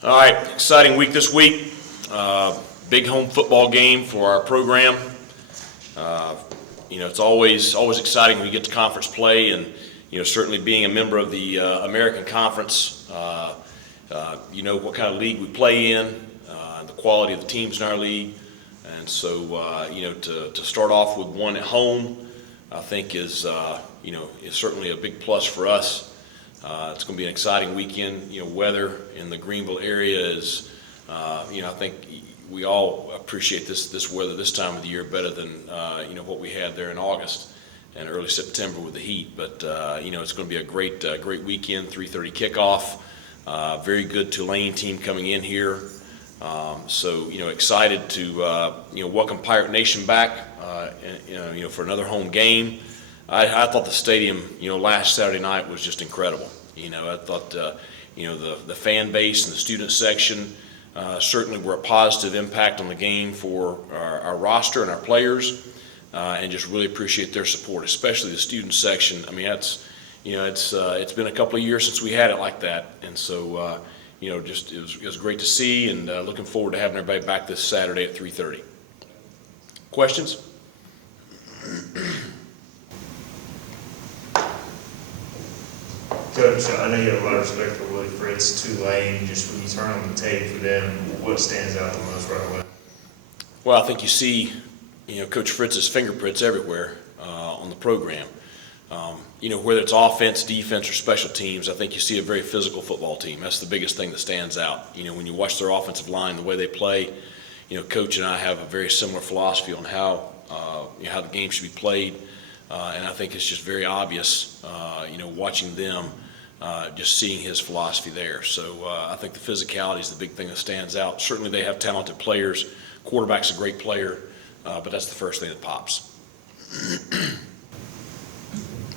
All right, exciting week this week. Big home football game for our program. It's always exciting when you get to conference play, and certainly being a member of the American Conference. You know what kind of league we play in, the quality of the teams in our league, and so to start off with one at home, I think is certainly a big plus for us. It's going to be an exciting weekend. Weather in the Greenville area is, I think we all appreciate this weather this time of the year better than what we had there in August and early September with the heat. But it's going to be a great weekend. 3:30 kickoff. Very good Tulane team coming in here. So excited to welcome Pirate Nation back. For another home game. I thought the stadium, last Saturday night was just incredible. I thought, the fan base and the student section certainly were a positive impact on the game for our roster and our players, and just really appreciate their support, especially the student section. I mean, it's been a couple of years since we had it like that, and so it was great to see, and looking forward to having everybody back this Saturday at 3:30. Questions? Coach, I know you have a lot of respect for Willie Fritz, Tulane. Just when you turn on the tape for them, what stands out the most right away? Well, I think you see, Coach Fritz's fingerprints everywhere on the program. Whether it's offense, defense, or special teams, I think you see a very physical football team. That's the biggest thing that stands out. When you watch their offensive line, the way they play, Coach and I have a very similar philosophy on how the game should be played, and I think it's just very obvious, watching them. Just seeing his philosophy there. So I think the physicality is the big thing that stands out. Certainly they have talented players. Quarterback's a great player, but that's the first thing that pops.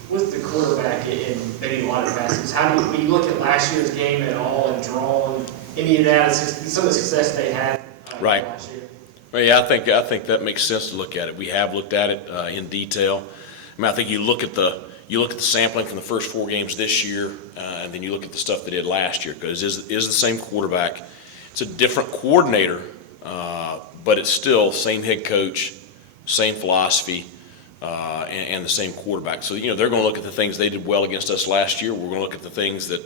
With the quarterback in maybe a lot of facets, when you look at last year's game at all and drawn any of that, some of the success they had right. last year? Well, yeah, I think that makes sense to look at it. We have looked at it in detail. I think you look at the sampling from the first 4 games this year, and then you look at the stuff they did last year, because it is the same quarterback. It's a different coordinator, but it's still same head coach, same philosophy, and the same quarterback. So, they're going to look at the things they did well against us last year. We're going to look at the things that,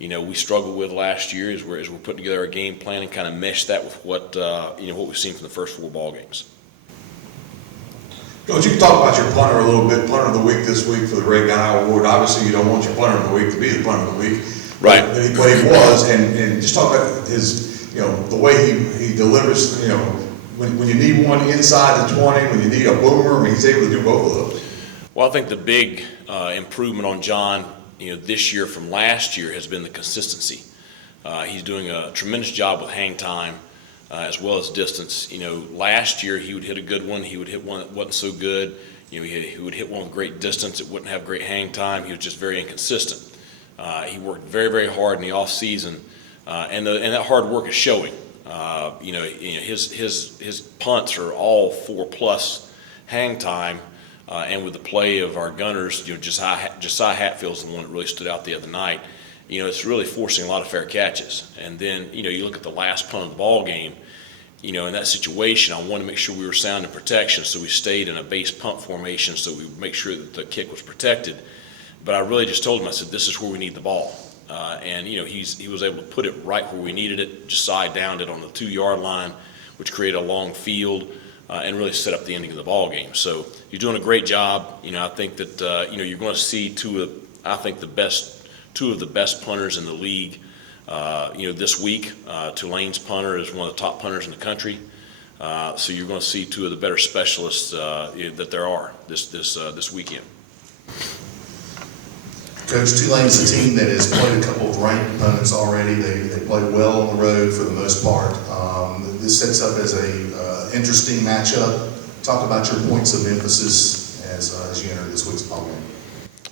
we struggled with last year as we're putting together our game plan and kind of mesh that with what we've seen from the first 4 ball games. Coach, you can talk about your punter a little bit. Punter of the week this week for the Ray Guy Award. Obviously, you don't want your punter of the week to be the punter of the week, right? But he was, and just talk about his, the way he delivers. When you need one inside the 20, when you need a boomer, I mean, he's able to do both of those. Well, I think the big improvement on John, this year from last year has been the consistency. He's doing a tremendous job with hang time. As well as distance. Last year he would hit a good one. He would hit one that wasn't so good. He would hit one with great distance. It wouldn't have great hang time. He was just very inconsistent. He worked very, very hard in the off season, and that hard work is showing. His punts are all 4+ hang time, and with the play of our gunners, Josiah Hatfield's the one that really stood out the other night. It's really forcing a lot of fair catches. And then, you look at the last punt of the ball game, in that situation, I wanted to make sure we were sound in protection, so we stayed in a base punt formation so we would make sure that the kick was protected. But I really just told him, I said, this is where we need the ball. And, he was able to put it right where we needed it, Josiah downed it on the 2-yard line, which created a long field, and really set up the ending of the ball game. So you're doing a great job. I think that, you're going to see two of the best punters in the league, this week. Tulane's punter is one of the top punters in the country. So you're going to see 2 of the better specialists that there are this weekend. Coach, Tulane's a team that has played a couple of ranked opponents already. They played well on the road for the most part. This sets up as a interesting matchup. Talk about your points of emphasis as you enter this week's ball game.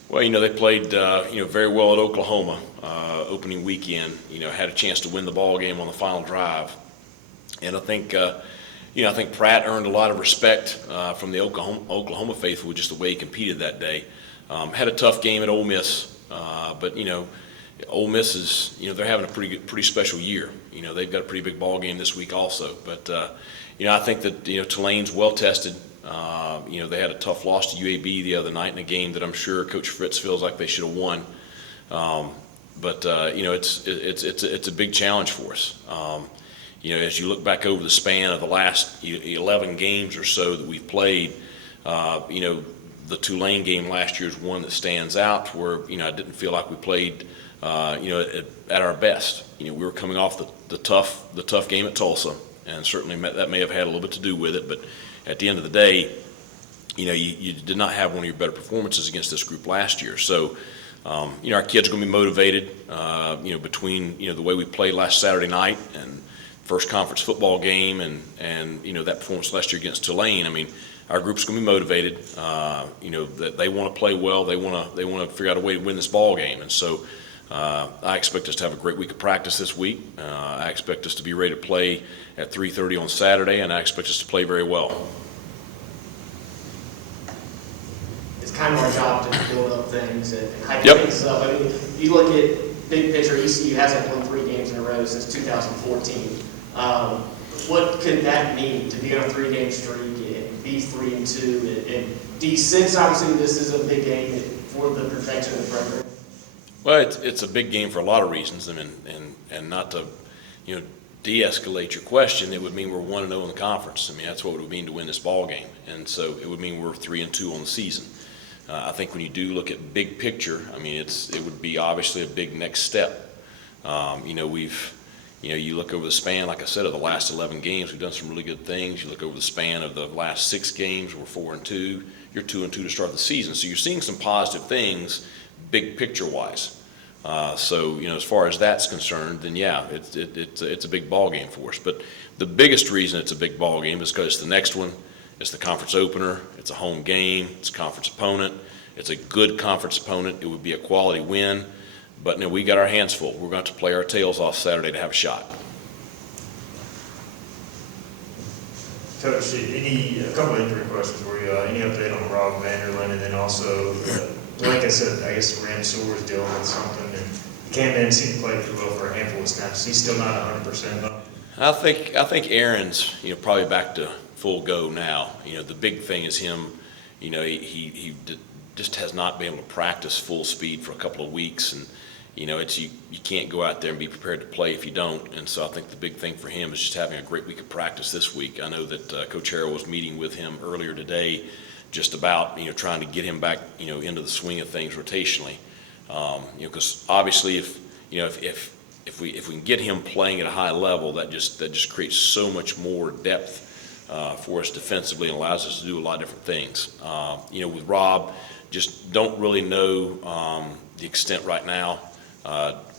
Well, they played, very well at Oklahoma opening weekend. Had a chance to win the ball game on the final drive, and I think, I think Pratt earned a lot of respect from the Oklahoma faithful with just the way he competed that day. Had a tough game at Ole Miss, but Ole Miss is, they're having a pretty special year. They've got a pretty big ball game this week also. But, I think that, Tulane's well tested. They had a tough loss to UAB the other night in a game that I'm sure Coach Fritz feels like they should have won. But it's a big challenge for us. As you look back over the span of the last 11 games or so that we've played, the Tulane game last year is one that stands out where, I didn't feel like we played, at our best. We were coming off the tough game at Tulsa, and certainly that may have had a little bit to do with it, but at the end of the day, you did not have one of your better performances against this group last year. So, our kids are going to be motivated, between, the way we played last Saturday night and first conference football game and that performance last year against Tulane. I mean, our group's going to be motivated, that they want to play well. They want to figure out a way to win this ball game. And so, I expect us to have a great week of practice this week. I expect us to be ready to play at 3:30 on Saturday, and I expect us to play very well. It's kind of our job to build up things and hype Yep. things up. I mean, you look at big picture, ECU hasn't won 3 games in a row since 2014. What could that mean to be on a 3-game streak and be 3-2 and D6? Obviously, this is a big game for the protection of the program. Well, it's a big game for a lot of reasons, and not to, de-escalate your question, it would mean we're 1-0 in the conference. I mean, that's what it would mean to win this ball game, and so it would mean we're 3-2 on the season. I think when you do look at big picture, I mean, it would be obviously a big next step. You look over the span, like I said, of the last 11 games, we've done some really good things. You look over the span of the last 6 games, we're 4-2. You're 2-2 to start the season, so you're seeing some positive things, big picture wise. So as far as that's concerned, then yeah, it's a big ball game for us. But the biggest reason it's a big ball game is because it's the next one. It's the conference opener. It's a home game. It's a conference opponent. It's a good conference opponent. It would be a quality win. But we got our hands full. We're going to play our tails off Saturday to have a shot. Coach, a couple of injury questions for you. Any update on Rob Vanderlyn, and then also Blake, I said, I guess Ramsor is dealing with something, and he came in and seemed to play pretty well for a handful of snaps. He's still not 100% though. I think Aaron's probably back to full go now. The big thing is him. He just has not been able to practice full speed for a couple of weeks, and you can't go out there and be prepared to play if you don't. And so I think the big thing for him is just having a great week of practice this week. I know that Coach Harrell was meeting with him earlier today, just about trying to get him back into the swing of things rotationally. Because obviously if we can get him playing at a high level, that just creates so much more depth for us defensively and allows us to do a lot of different things. With Rob, just don't really know the extent right now.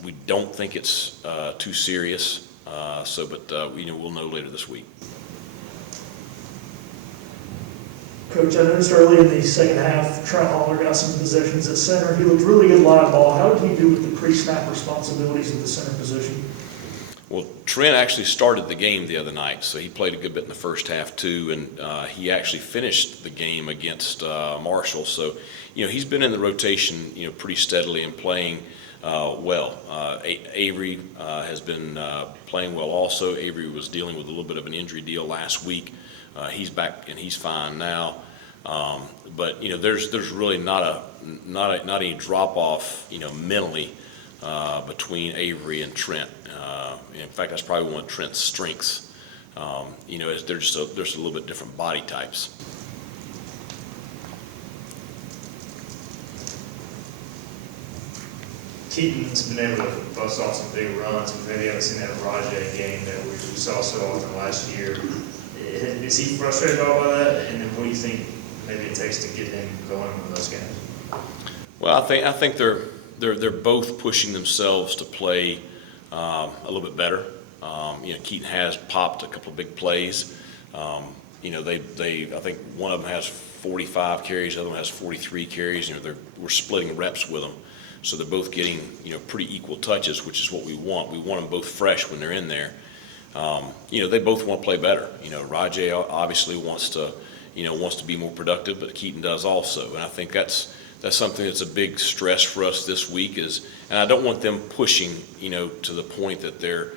We don't think it's too serious. But we'll know later this week. Coach, I noticed early in the second half, Trent Holler got some possessions at center. He looked really good live ball. How did he do with the pre-snap responsibilities of the center position? Well, Trent actually started the game the other night, so he played a good bit in the first half too, and he actually finished the game against Marshall. So, he's been in the rotation, pretty steadily and playing well. Avery has been playing well also. Avery was dealing with a little bit of an injury deal last week. He's back and he's fine now. But there's really not any drop off, mentally between Avery and Trent. In fact, that's probably one of Trent's strengths. They're just a little bit different body types. Keaton's been able to bust off some big runs. We maybe haven't seen that Rajay game that we saw so often last year. Is he frustrated at all by that? And then what do you think maybe it takes to get him going in those games? Well, I think they're both pushing themselves to play a little bit better. Keaton has popped a couple of big plays. I think one of them has 45 carries, the other one has 43 carries. We're splitting reps with them, so they're both getting pretty equal touches, which is what we want. We want them both fresh when they're in there. They both want to play better. Rajay obviously wants to be more productive, but Keaton does also, and I think that's that's something that's a big stress for us this week is, and I don't want them pushing, to the point that they're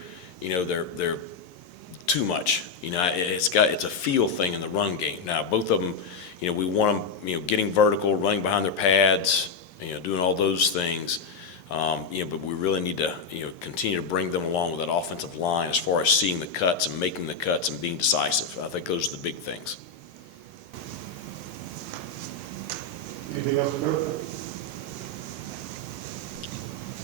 too much. It's a feel thing in the run game. Now, both of them, we want them, getting vertical, running behind their pads, doing all those things. But we really need to, continue to bring them along with that offensive line as far as seeing the cuts and making the cuts and being decisive. I think those are the big things. Anything else, Coach?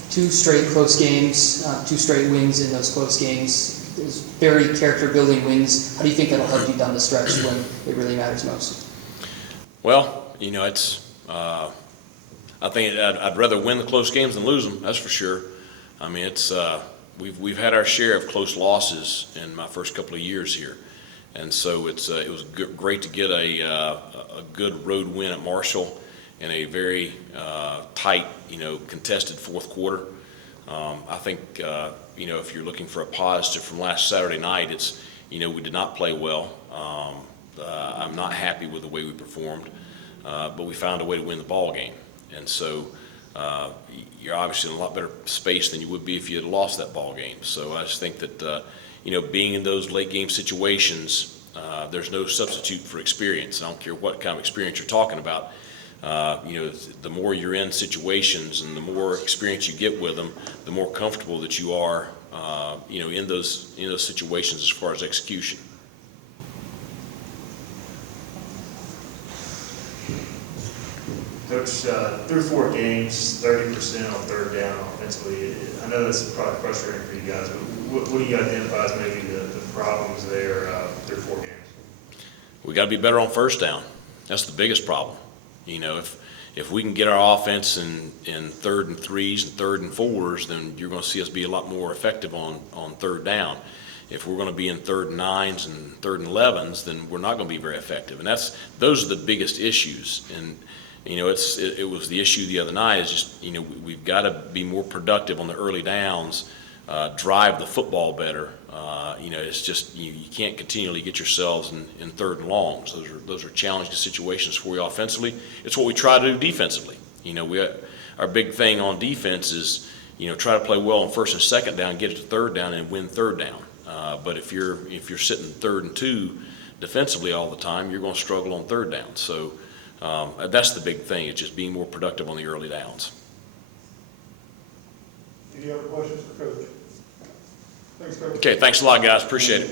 2 straight close games, 2 straight wins in those close games. Those very character-building wins. How do you think that'll help you down the stretch when it really matters most? Well, I think I'd rather win the close games than lose them. That's for sure. I mean, we've had our share of close losses in my first couple of years here, and so it was great to get a good road win at Marshall in a very tight, contested fourth quarter. I think if you're looking for a positive from last Saturday night, it's we did not play well. I'm not happy with the way we performed, but we found a way to win the ball game. And so you're obviously in a lot better space than you would be if you had lost that ball game. So I just think that, being in those late game situations, there's no substitute for experience. I don't care what kind of experience you're talking about. The more you're in situations and the more experience you get with them, the more comfortable that you are, in those situations as far as execution. Coach, through 4 games, 30% on third down offensively. I know that's probably frustrating for you guys, but what do you identify as maybe the problems there through 4 games? We got to be better on first down. That's the biggest problem. If we can get our offense in 3rd and 3s and 3rd and 4s, then you're going to see us be a lot more effective on third down. If we're going to be in 3rd and 9s and 3rd and 11s, then we're not going to be very effective. And those are the biggest issues. And it was the issue the other night is just, we've got to be more productive on the early downs, drive the football better. It's just, you can't continually get yourselves in 3rd and longs. Those are challenging situations for you offensively. It's what we try to do defensively. Our big thing on defense is, try to play well on 1st and 2nd down, get it to 3rd down and win 3rd down. But if you're sitting 3rd and 2 defensively all the time, you're going to struggle on 3rd down. So, that's the big thing, is just being more productive on the early downs. Any other questions for Coach? Thanks, Coach. Okay, thanks a lot, guys. Appreciate it.